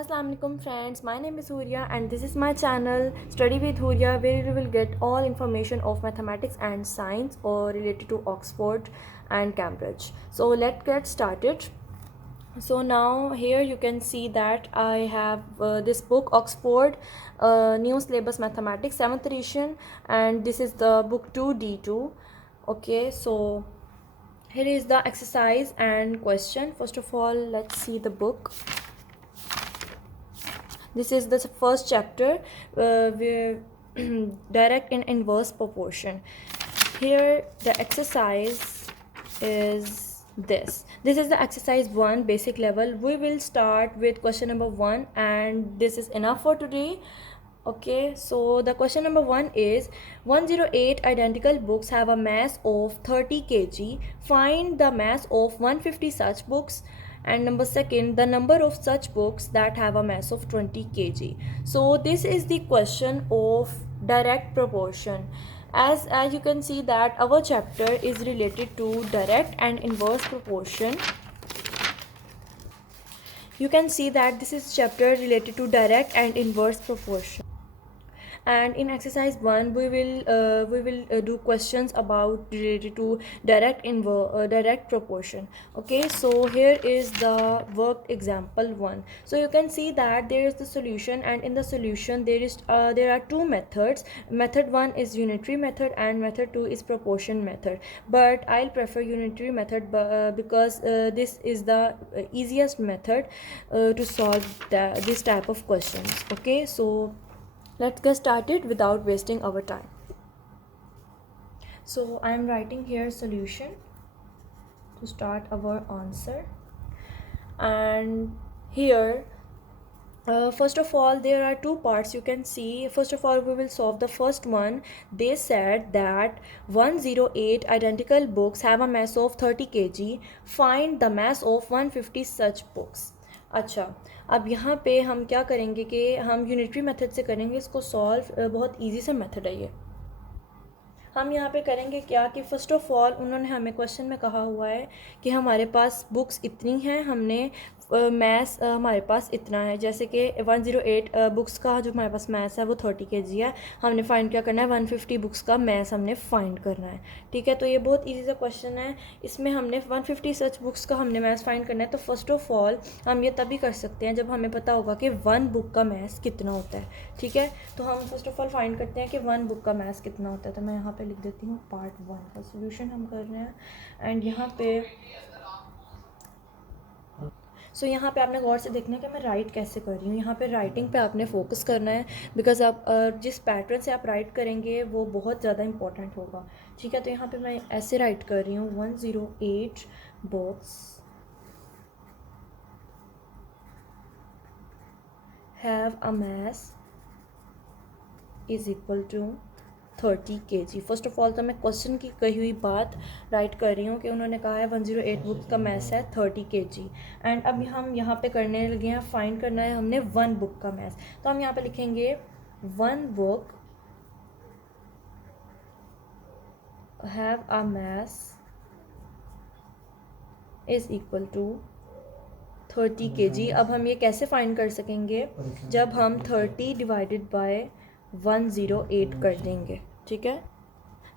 Assalamualaikum friends, my name is Hurya and this is my channel Study with Hurya, where you will get all information of mathematics and science or related to Oxford and Cambridge. So let's get started. So now here you can see that I have this book Oxford New Syllabus Mathematics 7th edition, and this is the book 2D2. Okay, so here is the exercise and question. First of all, let's see the book. This is the first chapter where direct and inverse proportion. Here the exercise is this is the exercise 1 basic level. We will start with question number 1 and this is enough for today. Okay, so the question number 1 is 108 identical books have a mass of 30 kg. Find the mass of 150 such books. And number second, the number of such books that have a mass of 20 kg. So this is the question of direct proportion. As you can see that our chapter is related to direct and inverse proportion. You can see that this is chapter related to direct and inverse proportion. And in exercise 1 we will do questions about related to direct proportion. Okay, so here is the worked example 1. So you can see that there is the solution, and in the solution there are two methods. Method 1 is unitary method and method 2 is proportion method, but I'll prefer unitary method because this is the easiest method to solve this type of questions. Okay, so let's get started without wasting our time. So I am writing here solution to start our answer. And here first of all there are two parts. You can see, first of all we will solve the first one. They said that 108 identical books have a mass of 30 kg. Find the mass of 150 such books. अच्छा, अब यहाँ पे हम क्या करेंगे कि हम unitary method से करेंगे इसको सॉल्व. बहुत इजी सा मेथड है ये. हम यहाँ पे करेंगे क्या कि फ़र्स्ट ऑफ ऑल उन्होंने हमें क्वेश्चन में कहा हुआ है कि हमारे पास बुक्स इतनी हैं, हमने मैथ्स हमारे पास इतना है. जैसे कि 108 बुक्स का जो हमारे पास मैथ्स है वो 30 kg है. हमने फाइंड क्या करना है, 150 बुक्स का मैथ्स हमने फाइंड करना है. ठीक है, तो ये बहुत इजी सा क्वेश्चन है. इसमें हमने 150 सच बुक्स का हमने मैथ्स फाइंड करना है. तो फर्स्ट ऑफ ऑल हम ये तभी कर सकते हैं जब हमें पता होगा कि वन बुक का मैथ्स कितना होता है. ठीक है, तो हम फर्स्ट ऑफ ऑल फाइंड करते हैं कि वन बुक का मैथ्स कितना होता है. तो मैं यहाँ पे लिख देती हूँ पार्ट 1 का सोल्यूशन हम कर रहे हैं. एंड यहाँ पे यहाँ पे आपने गौर से देखना है कि मैं राइट कैसे कर रही हूँ. यहाँ पे राइटिंग पे आपने फोकस करना है बिकॉज आप जिस पैटर्न से आप राइट करेंगे वो बहुत ज़्यादा इंपॉर्टेंट होगा. ठीक है, तो यहाँ पे मैं ऐसे राइट कर रही हूँ 108 books have a mass is equal to 30 kg. First of all तो मैं क्वेश्चन की कही हुई बात राइट कर रही हूँ कि उन्होंने कहा है 108 बुक का मैथ्स है 30 kg. एंड अब हम यहाँ पे करने लगे हैं, फाइंड करना है हमने वन बुक का मैथ्स. तो हम यहाँ पे लिखेंगे one book have a mass is equal to 30 kg. अब हम ये कैसे फाइंड कर सकेंगे, जब हम 30 डिवाइडेड बाय 108 कर देंगे. ठीक है,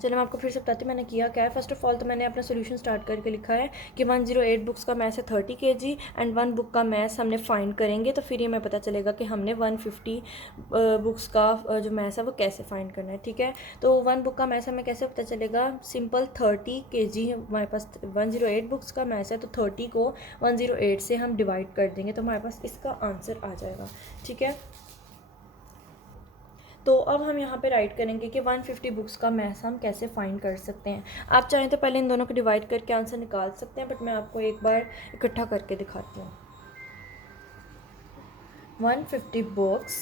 चलो मैं आपको फिर से बताती हूँ मैंने किया क्या है. फर्स्ट ऑफ ऑल तो मैंने अपना सोल्यूशन स्टार्ट करके लिखा है कि 108 बुक्स का मैथ्स है 30 kg एंड वन बुक का मैथ्स हमने फाइंड करेंगे. तो फिर ये हमें पता चलेगा कि हमने 150 बुक्स का जो मैथ्स है वो कैसे फाइंड करना है. ठीक है, तो वन बुक का मैथ्स हमें कैसे पता चलेगा, सिंपल 30 kg हमारे पास 108 बुक्स का मैथ्स है तो 30 को 108 से हम डिवाइड कर देंगे तो हमारे पास इसका आंसर आ जाएगा. ठीक है, तो अब हम यहाँ पे राइट करेंगे कि 150 बुक्स का मैथ्स हम कैसे फाइंड कर सकते हैं. आप चाहें तो पहले इन दोनों को डिवाइड करके आंसर निकाल सकते हैं, बट मैं आपको एक बार इकट्ठा करके दिखाती हूँ. 150 बुक्स,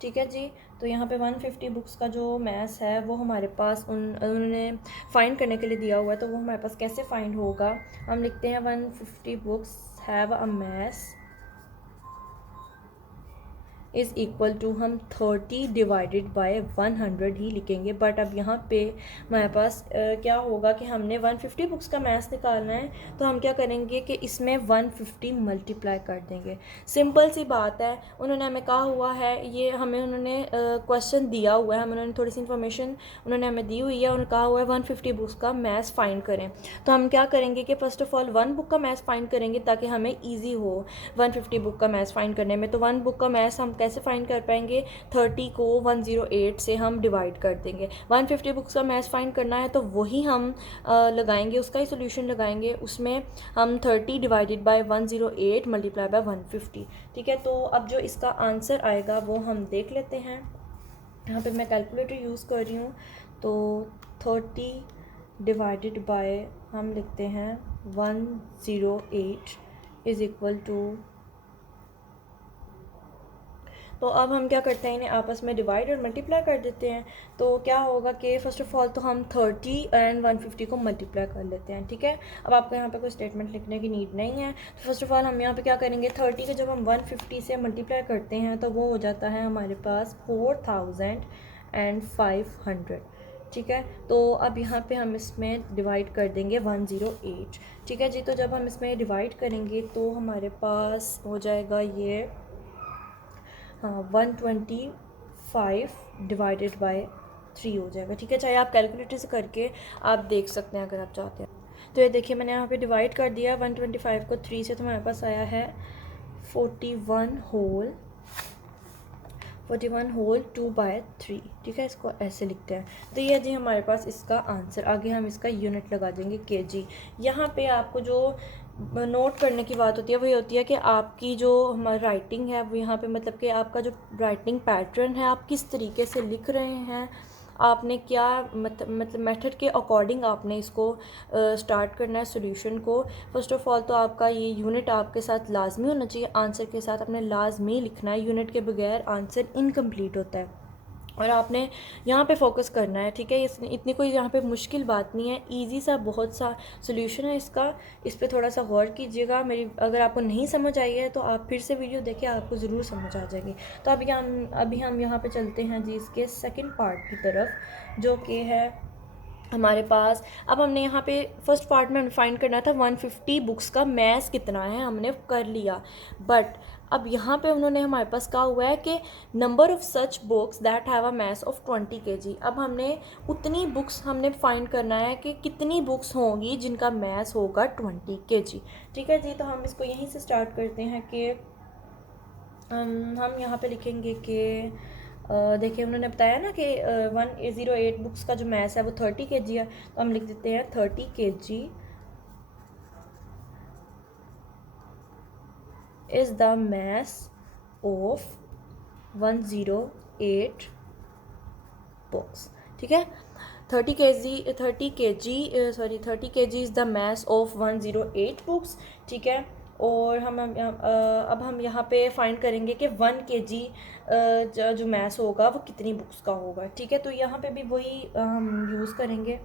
ठीक है जी. तो यहाँ पे 150 बुक्स का जो मैथ्स है वो हमारे पास उन्होंने फाइंड करने के लिए दिया हुआ है. तो वो हमारे पास कैसे फाइंड होगा, हम लिखते हैं 150 books have a mass is equal to हम 30 डिवाइडेड बाय 100 ही लिखेंगे। बट अब यहाँ पे हमारे पास क्या होगा कि हमने 150 बुक्स का मैथ्स निकालना है, तो हम क्या करेंगे कि इसमें 150 मल्टीप्लाई कर देंगे। सिंपल सी बात है, उन्होंने हमें कहा हुआ है, ये हमें उन्होंने क्वेश्चन दिया हुआ है, हमें उन्होंने थोड़ी सी इन्फॉर्मेशन उन्होंने हमें दी हुई है, उन्होंने कहा हुआ है 150 बुक्स का मैथ्स फाइंड करें। तो हम क्या करेंगे कि फ़र्स्ट ऑफ ऑल 1 बुक का मैथ्स फाइंड करेंगे ताकि हमें ईजी हो 150 बुक का मैथ्स फाइंड करने में। तो 1 बुक का मैथ्स हम कैसे फाइंड कर पाएंगे, 30 को 108 से हम डिवाइड कर देंगे। 150 बुक्स का मैथ्स फाइंड करना है तो वही हम लगाएंगे, उसका ही सोल्यूशन लगाएंगे। उसमें हम 30 डिवाइडेड बाय 108 मल्टीप्लाई बाय 150। ठीक है, तो अब जो इसका आंसर आएगा वो हम देख लेते हैं। यहाँ पे मैं कैलकुलेटर यूज़ कर रही हूँ, तो 30 डिवाइडेड बाय हम लिखते हैं 108 इज़ इक्वल टू, तो अब हम क्या करते हैं, इन्हें आपस में डिवाइड और मल्टीप्लाई कर देते हैं। तो क्या होगा कि फ़र्स्ट ऑफ ऑल तो हम 30 एंड 150 को मल्टीप्लाई कर लेते हैं। ठीक है, अब आपको यहाँ पे कोई स्टेटमेंट लिखने की नीड नहीं है। तो फर्स्ट ऑफ ऑल हम यहाँ पे क्या करेंगे, 30 को जब हम 150 से मल्टीप्लाई करते हैं तो वो हो जाता है हमारे पास 4500। ठीक है, तो अब यहाँ पे हम इसमें डिवाइड कर देंगे 108। ठीक है जी, तो जब हम इसमें डिवाइड करेंगे तो हमारे पास हो जाएगा ये 125 डिवाइडेड बाय 3 हो जाएगा। ठीक है, चाहे आप कैलकुलेटर से करके आप देख सकते हैं अगर आप चाहते हैं। तो ये देखिए मैंने यहाँ पे डिवाइड कर दिया 125 को 3 से, तो हमारे पास आया है 41 होल 2/3। ठीक है, इसको ऐसे लिखते हैं। तो ये जी हमारे पास इसका आंसर। आगे हम इसका यूनिट लगा देंगे केजी। यहाँ पे आपको जो नोट करने की बात होती है वही होती है कि आपकी जो हमारी राइटिंग है वो यहाँ पे मतलब कि आपका जो राइटिंग पैटर्न है, आप किस तरीके से लिख रहे हैं, आपने क्या मतलब मेथड के अकॉर्डिंग आपने इसको स्टार्ट करना है सॉल्यूशन को। फर्स्ट ऑफ ऑल तो आपका ये यूनिट आपके साथ लाजमी होना चाहिए, आंसर के साथ आपने लाजमी लिखना है। यूनिट के बगैर आंसर इनकम्प्लीट होता है और आपने यहाँ पे फोकस करना है। ठीक है, इतनी कोई यहाँ पे मुश्किल बात नहीं है, इजी सा बहुत सा सोल्यूशन है इसका। इस पे थोड़ा सा गौर कीजिएगा। मेरी अगर आपको नहीं समझ आई है तो आप फिर से वीडियो देखिए, आपको ज़रूर समझ आ जाएगी। तो अभी हम यहाँ पे चलते हैं जी इसके सेकंड पार्ट की तरफ, जो कि है हमारे पास। अब हमने यहाँ पे फर्स्ट पार्ट में हमें फाइंड करना था 150 बुक्स का मैथ्स कितना है, हमने कर लिया। बट अब यहाँ पे उन्होंने हमारे पास कहा हुआ है कि number of such books that have a maths of 20 kg। अब हमने उतनी बुक्स हमने फाइंड करना है कि कितनी बुक्स होंगी जिनका मैथ्स होगा 20 kg। ठीक है जी, तो हम इसको यहीं से स्टार्ट करते हैं कि हम यहाँ पे लिखेंगे कि देखिए उन्होंने बताया ना कि 108 बुक्स का जो मैथ्स है वो 30 kg है, तो हम लिख देते हैं 30 kg is the mass of 108 books। ठीक है, 30 kg is the mass of 108 books। ठीक है, और अब हम यहाँ पे फाइंड करेंगे कि 1 kg जो मैथ्स होगा वो कितनी बुक्स का होगा। ठीक है, तो यहाँ पे भी वही हम यूज़ करेंगे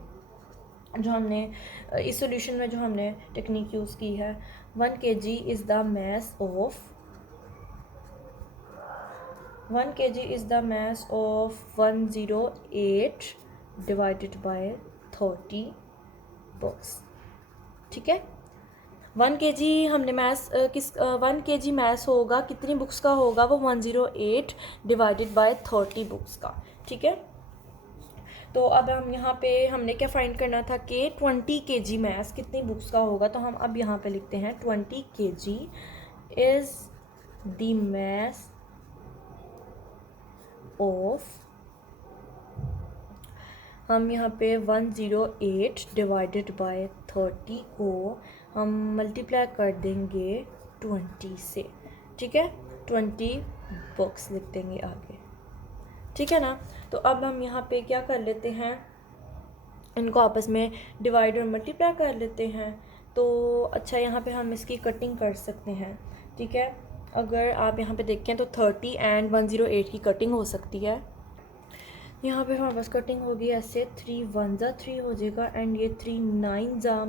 जो हमने इस सॉल्यूशन में जो हमने टेक्निक यूज़ की है। 1 kg is the mass of 108 divided by 30 books. ठीक है, 1 kg हमने मैथ्स 1 kg मैथ्स होगा कितनी बुक्स का होगा, वो 108 डिवाइडेड बाय 30 बुक्स का। ठीक है, तो अब हम यहाँ पे हमने क्या फाइंड करना था कि 20 kg मैथ्स कितनी बुक्स का होगा। तो हम अब यहाँ पे लिखते हैं 20 kg is the maths of, हम यहाँ पे 108 डिवाइडेड बाय 30 को हम मल्टीप्लाई कर देंगे 20 से। ठीक है, 20 बुक्स लिख देंगे आगे। ठीक है ना, तो अब हम यहाँ पे क्या कर लेते हैं, इनको आपस में डिवाइड और मल्टीप्लाई कर लेते हैं। तो अच्छा, यहाँ पे हम इसकी कटिंग कर सकते हैं। ठीक है, अगर आप यहाँ पे देखें तो 30 एंड 108 की कटिंग हो सकती है। यहाँ पे हमारे पास कटिंग होगी ऐसे, 3 1 जा 3 हो जाएगा एंड ये 3 9 जा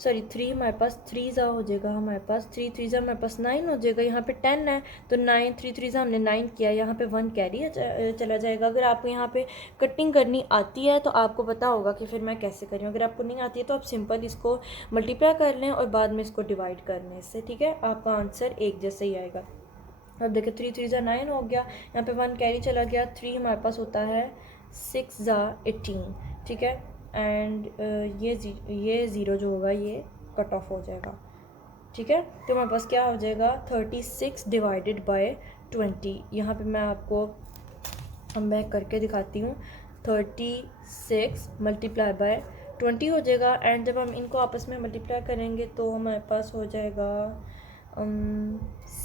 सॉरी 3 हमारे पास 3 ज़ा हो जाएगा, हमारे पास 3 3 ज़ा हमारे पास 9 हो जाएगा। यहाँ पे 10 है तो 9 3 3 ज़ा हमने 9 किया, यहाँ पे 1 कैरी चला जाएगा। अगर आपको यहाँ पे कटिंग करनी आती है तो आपको पता होगा कि फिर मैं कैसे कर रही हूँ। अगर आपको नहीं आती है तो आप सिंपल इसको मल्टीप्लाई कर लें और बाद में इसको डिवाइड कर लें इससे, ठीक है, आपका आंसर एक जैसे ही आएगा। अब देखिए 3 3 ज़ा 9 हो गया, यहाँ पे 1 कैरी चला गया, 3 हमारे पास होता है 6 ज़ा 18, ठीक है। एंड ये ज़ीरो जो होगा ये कट ऑफ हो जाएगा, ठीक है। तो हमारे पास क्या हो जाएगा 36 डिवाइडेड बाय 20। यहाँ पे मैं आपको मैं करके दिखाती हूँ। 36 मल्टीप्लाई बाय 20 हो जाएगा। एंड जब हम इनको आपस में मल्टीप्लाई करेंगे तो हमारे पास हो जाएगा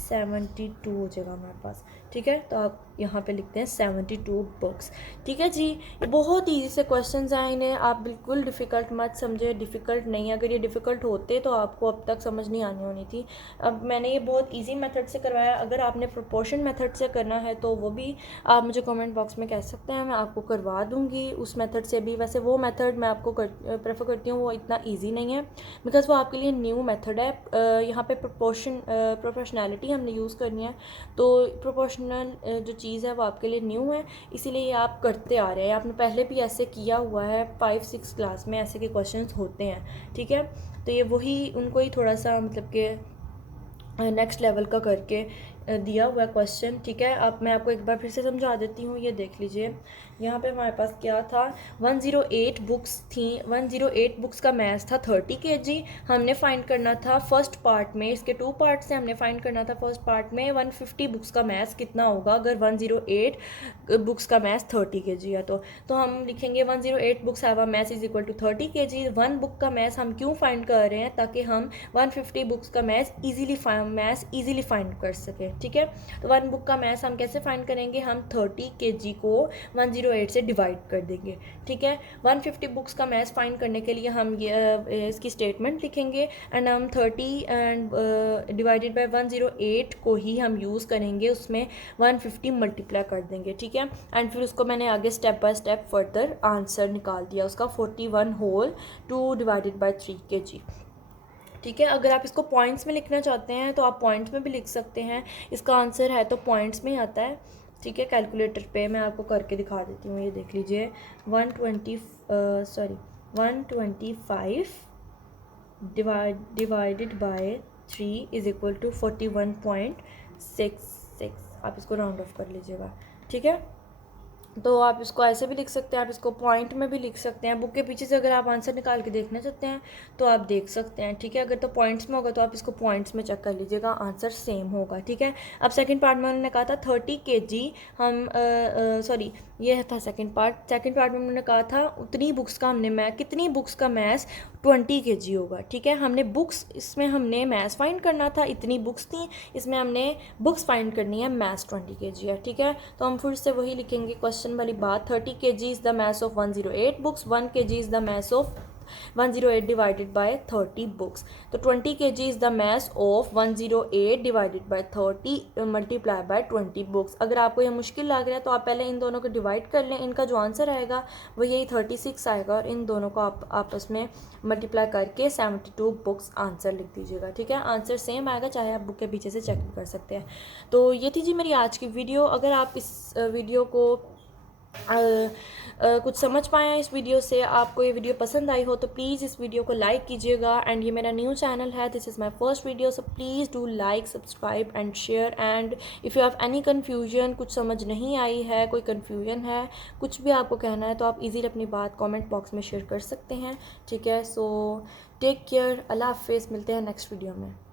72 हो जाएगा हमारे पास, ठीक है। तो आप यहाँ पे लिखते हैं 72 बुक्स, ठीक है जी। ये बहुत ईजी से क्वेश्चंस आए, इन्हें आप बिल्कुल डिफ़िकल्ट मत समझे, डिफ़िकल्ट नहीं है। अगर ये डिफ़िकल्ट होते तो आपको अब तक समझ नहीं आनी होनी थी। अब मैंने ये बहुत ईजी मेथड से करवाया। अगर आपने प्रोपोर्शन मेथड से करना है तो वो भी आप मुझे कमेंट बॉक्स में कह सकते हैं, मैं आपको करवा दूँगी उस मेथड से भी। वैसे वो मेथड मैं आपको प्रेफर करती हूँ, वो इतना ईजी नहीं है बिकॉज़ वो आपके लिए न्यू मेथड है। यहाँ पे प्रोपोर्शनैलिटी हमने यूज़ करनी है, तो प्रोपोर्शनल जो चीज़ है वो आपके लिए न्यू है, इसीलिए आप करते आ रहे हैं। आपने पहले भी ऐसे किया हुआ है, 5-6 क्लास में ऐसे के क्वेश्चंस होते हैं, ठीक है। तो ये वही उनको ही थोड़ा सा मतलब कि नेक्स्ट लेवल का करके दिया हुआ क्वेश्चन, ठीक है। अब मैं आपको एक बार फिर से समझा देती हूँ, ये देख लीजिए। यहाँ पे हमारे पास क्या था, 108 बुक्स थी। 108 बुक्स का मैथ्स था 30 kg। हमने फाइंड करना था फर्स्ट पार्ट में, इसके 2 पार्ट से हमने फाइंड करना था फर्स्ट पार्ट में 150 बुक्स का मैथ्स कितना होगा अगर 108 बुक्स का मैथ्स 30 kg है। तो हम लिखेंगे 108 books have a mass is equal to 30 kg। 1 book का मैथ्स हम क्यों फाइंड कर रहे हैं, ताकि हम 150 बुक्स का मैथ्स ईजिली फाइंड कर सकें, ठीक है। तो 1 बुक का मैथ्स हम कैसे फाइंड करेंगे, हम 30 kg को 108 से डिवाइड कर देंगे, ठीक है। 150 बुक्स का मैथ्स फाइंड करने के लिए हम ये इसकी स्टेटमेंट लिखेंगे एंड हम 30 एंड डिवाइडेड बाय 108 को ही हम यूज़ करेंगे, उसमें 150 मल्टीप्लाई कर देंगे, ठीक है। एंड फिर उसको मैंने आगे step by step further answer निकाल दिया उसका 41 होल 2 डिवाइडेड बाय 3 kg, ठीक है। अगर आप इसको पॉइंट्स में लिखना चाहते हैं तो आप पॉइंट्स में भी लिख सकते हैं, इसका आंसर है तो पॉइंट्स में ही आता है, ठीक है। कैलकुलेटर पे मैं आपको करके दिखा देती हूँ, ये देख लीजिए 125 divided by 3 is equal to 41.66। आप इसको राउंड ऑफ कर लीजिएगा, ठीक है। तो आप इसको ऐसे भी लिख सकते हैं, आप इसको पॉइंट में भी लिख सकते हैं। बुक के पीछे से अगर आप आंसर निकाल के देखना चाहते हैं तो आप देख सकते हैं, ठीक है। अगर तो पॉइंट्स में होगा तो आप इसको पॉइंट्स में चेक कर लीजिएगा, आंसर सेम होगा, ठीक है। अब सेकंड पार्ट में उन्होंने कहा था 30 kg, हम सॉरी ये था सेकंड पार्ट में उन्होंने कहा था उतनी बुक्स का हमने कितनी बुक्स का मैथ्स 20 kg होगा, ठीक है। हमने बुक्स, इसमें हमने मैथ्स फाइंड करना था, इतनी बुक्स थी, इसमें हमने बुक्स फाइंड करनी है, मैथ्स 20 kg है, ठीक है। तो हम फिर से वही लिखेंगे क्वेश्चन वाली बात, 30 kg is the maths of 108 books, 1 kg is the maths of 108 divided by 30 books. तो 20 kg is the maths of 108 divided by 30 multiply by 20 books. अगर आपको यह मुश्किल लग रहा है तो आप पहले इन दोनों को डिवाइड कर लें, इनका जो आंसर आएगा वो यही 36 आएगा और इन दोनों को आप आपस में मल्टीप्लाई करके 72 बुक्स आंसर लिख दीजिएगा, ठीक है। आंसर सेम आएगा, चाहे आप बुक के पीछे से चेक कर सकते हैं। तो ये थी जी मेरी आज की वीडियो। अगर आप इस वीडियो को कुछ समझ पाए हैं इस वीडियो से, आपको ये वीडियो पसंद आई हो तो प्लीज़ इस वीडियो को लाइक कीजिएगा। एंड ये मेरा न्यू चैनल है, this is my first video, so please do like, subscribe and share. And if you have any confusion, कुछ समझ नहीं आई है, कोई कन्फ्यूजन है, कुछ भी आपको कहना है तो आप इजीली अपनी बात कमेंट बॉक्स में शेयर कर सकते हैं, ठीक है। सो टेक केयर, अल्लाह हाफिज़, मिलते हैं नेक्स्ट वीडियो में।